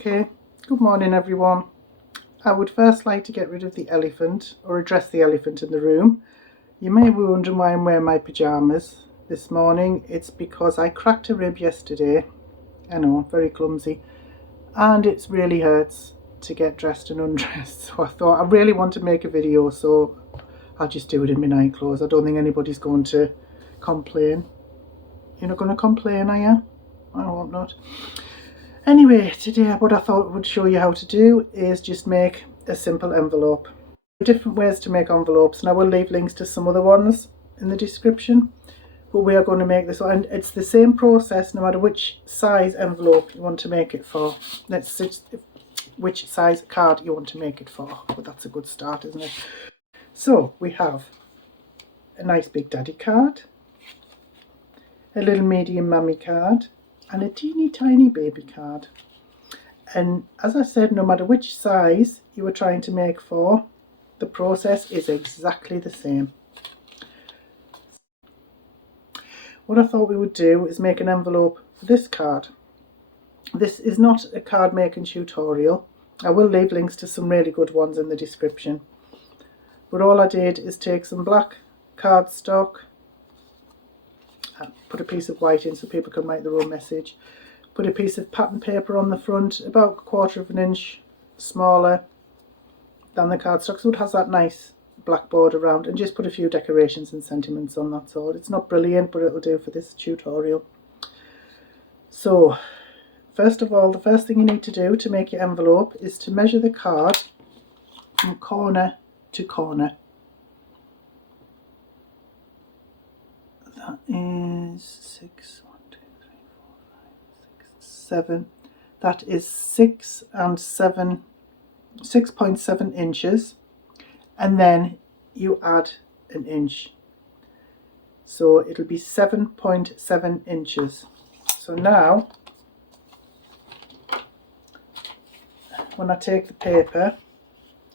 Okay, good morning everyone. I would first like to get rid of the elephant, or address the elephant in the room. You may be wondering why I'm wearing my pyjamas this morning. It's because I cracked a rib yesterday. I know, very clumsy. And it really hurts to get dressed and undressed. So I thought I really want to make a video, so I'll just do it in my night clothes. I don't think anybody's going to complain. You're not going to complain, are you? I hope not. Anyway, today what I thought I would show you how to do is just make a simple envelope. Different ways to make envelopes, and I will leave links to some other ones in the description. But we are going to make this one, and it's the same process no matter which size envelope you want to make it for. Let's see which size card you want to make it for. But that's a good start, isn't it? So we have a nice big daddy card, a little medium mummy card, and a teeny tiny baby card. And as I said, no matter which size you are trying to make for, the process is exactly the same. What I thought we would do is make an envelope for this card. This is not a card making tutorial. I will leave links to some really good ones in the description. But all I did is take some black cardstock, put a piece of white in so people can write their own message, put a piece of pattern paper on the front, about 1/4 of an inch smaller than the cardstock, so it has that nice black border around, and just put a few decorations and sentiments on, that's all. It's not brilliant, but it'll do for this tutorial. So first of all, the first thing you need to do to make your envelope is to measure the card from corner to corner. That is 7. That is 6.7 inches, and then you add an inch, so it'll be 7.7 inches. So now when I take the paper,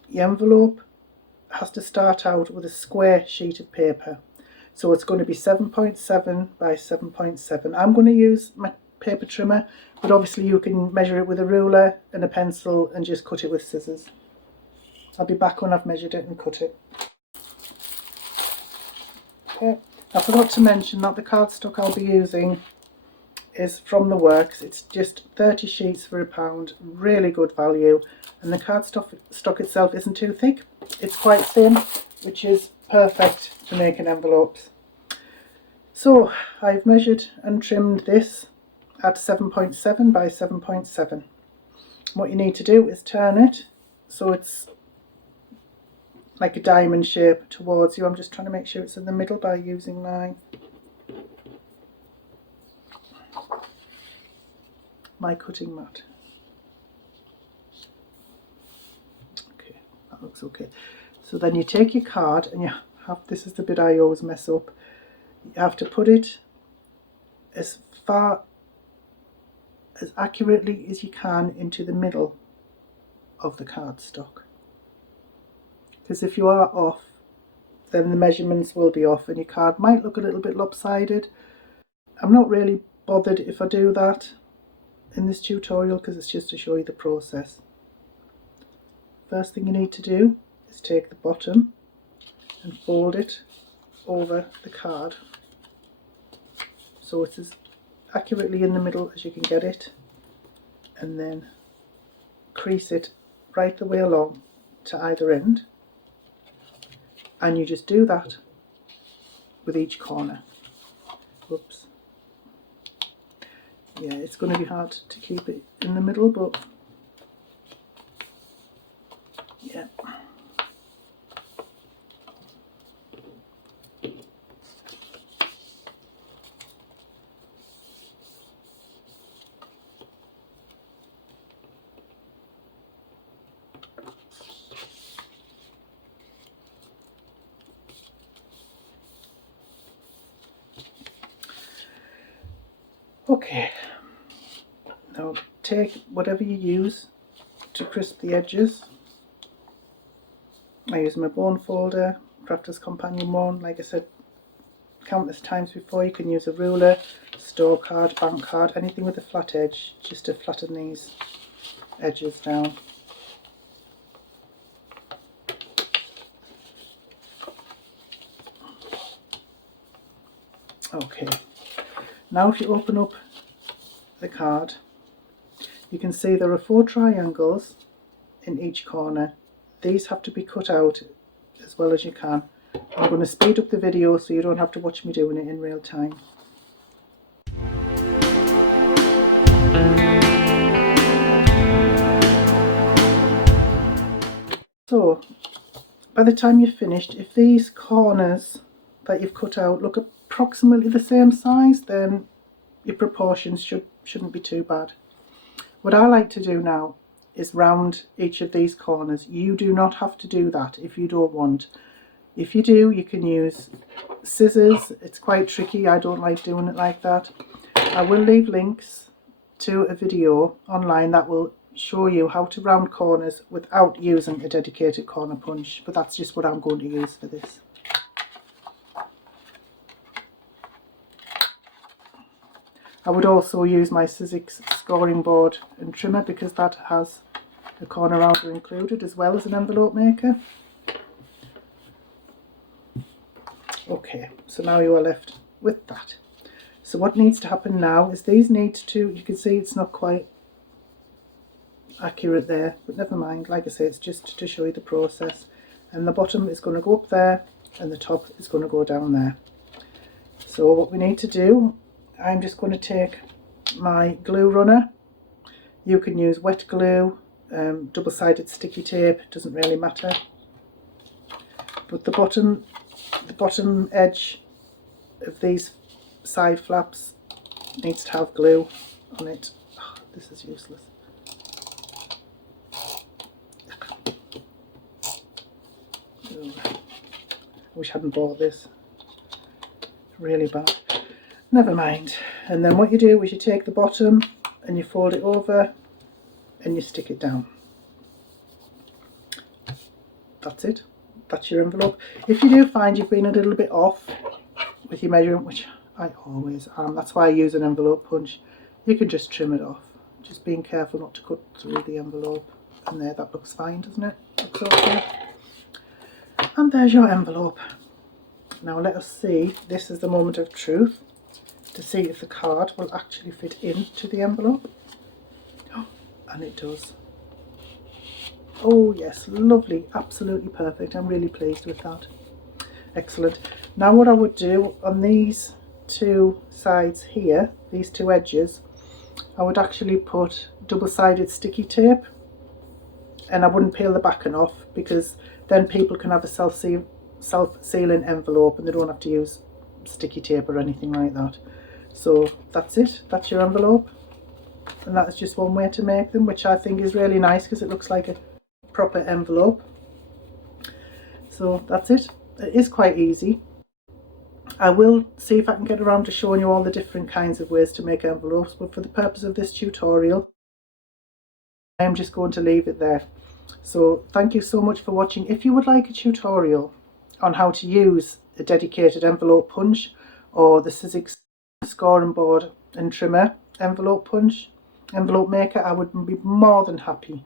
the envelope has to start out with a square sheet of paper. So it's going to be 7.7 by 7.7. I'm going to use my paper trimmer, but obviously you can measure it with a ruler and a pencil and just cut it with scissors. I'll be back when I've measured it and cut it. Okay, I forgot to mention that the cardstock I'll be using is from the works. It's just 30 sheets for £1, really good value, and the cardstock itself isn't too thick. It's quite thin, which is perfect for making envelopes. So I've measured and trimmed this at 7.7 by 7.7. What you need to do is turn it so it's like a diamond shape towards you. I'm just trying to make sure it's in the middle by using my cutting mat. Okay, that looks okay. So then you take your card and you have, this is the bit I always mess up, you have to put it as accurately as you can into the middle of the cardstock, because if you are off, then the measurements will be off and your card might look a little bit lopsided. I'm not really bothered if I do that in this tutorial, because it's just to show you the process. First thing you need to do is take the bottom and fold it over the card so it's as accurately in the middle as you can get it, and then crease it right the way along to either end, and you just do that with each corner. Whoops. Yeah, it's going to be hard to keep it in the middle, but yeah. Okay, now take whatever you use to crisp the edges. I use my bone folder, Crafter's Companion one. Like I said countless times before, you can use a ruler, store card, bank card, anything with a flat edge, just to flatten these edges down. Okay, now if you open up the card, you can see there are 4 triangles in each corner. These have to be cut out as well as you can. I'm going to speed up the video so you don't have to watch me doing it in real time. So by the time you've finished, if these corners that you've cut out look approximately the same size, then your proportions shouldn't be too bad. What I like to do now is round each of these corners. You do not have to do that if you don't want. If you do, you can use scissors. It's quite tricky. I don't like doing it like that. I will leave links to a video online that will show you how to round corners without using a dedicated corner punch, but that's just what I'm going to use for this. I would also use my Sizzix scoring board and trimmer because that has a corner rounder included as well as an envelope maker. Okay, so now you are left with that. So what needs to happen now is these need to, you can see it's not quite accurate there, but never mind. Like I say, it's just to show you the process. And the bottom is going to go up there and the top is going to go down there. So what we need to do, I'm just going to take my glue runner. You can use wet glue, double-sided sticky tape, doesn't really matter. But the bottom edge of these side flaps needs to have glue on it. Oh, this is useless. Oh, I wish I hadn't bought this. It's really bad. Never mind. And then what you do is you take the bottom and you fold it over and you stick it down. That's it. That's your envelope. If you do find you've been a little bit off with your measurement, which I always am, that's why I use an envelope punch, you can just trim it off. Just being careful not to cut through the envelope. And there, that looks fine, doesn't it? Looks okay. And there's your envelope. Now let us see, this is the moment of truth, to see if the card will actually fit into the envelope. Oh, and it does. Oh yes, lovely, absolutely perfect. I'm really pleased with that. Excellent. Now what I would do on these 2 sides here, these 2 edges, I would actually put double-sided sticky tape, and I wouldn't peel the backing off because then people can have a self-sealing envelope and they don't have to use sticky tape or anything like that. So that's it, that's your envelope, and that is just one way to make them, which I think is really nice because it looks like a proper envelope. So that's it. It is quite easy. I will see if I can get around to showing you all the different kinds of ways to make envelopes, but for the purpose of this tutorial I am just going to leave it there. So thank you so much for watching. If you would like a tutorial on how to use a dedicated envelope punch or the Sizzix scoring board and trimmer envelope maker, I would be more than happy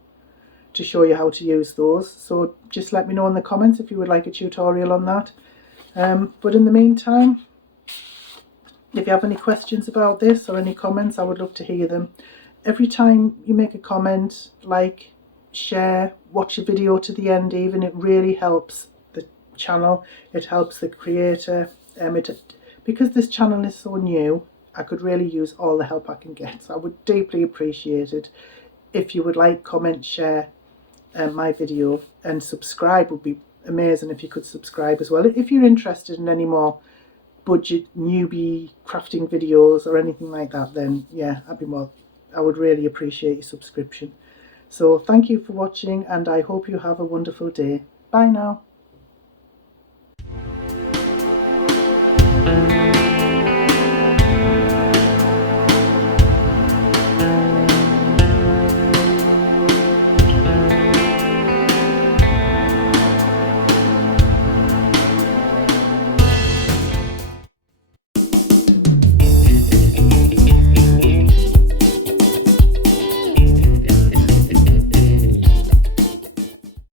to show you how to use those. So just let me know in the comments if you would like a tutorial on that. But in the meantime, if you have any questions about this or any comments, I would love to hear them. Every time you make a comment, like, share, watch a video to the end even, it really helps the channel, it helps the creator. Because this channel is so new, I could really use all the help I can get. So I would deeply appreciate it if you would like, comment, share my video, and subscribe would be amazing if you could subscribe as well. If you're interested in any more budget newbie crafting videos or anything like that, then yeah, I would really appreciate your subscription. So thank you for watching, and I hope you have a wonderful day. Bye now.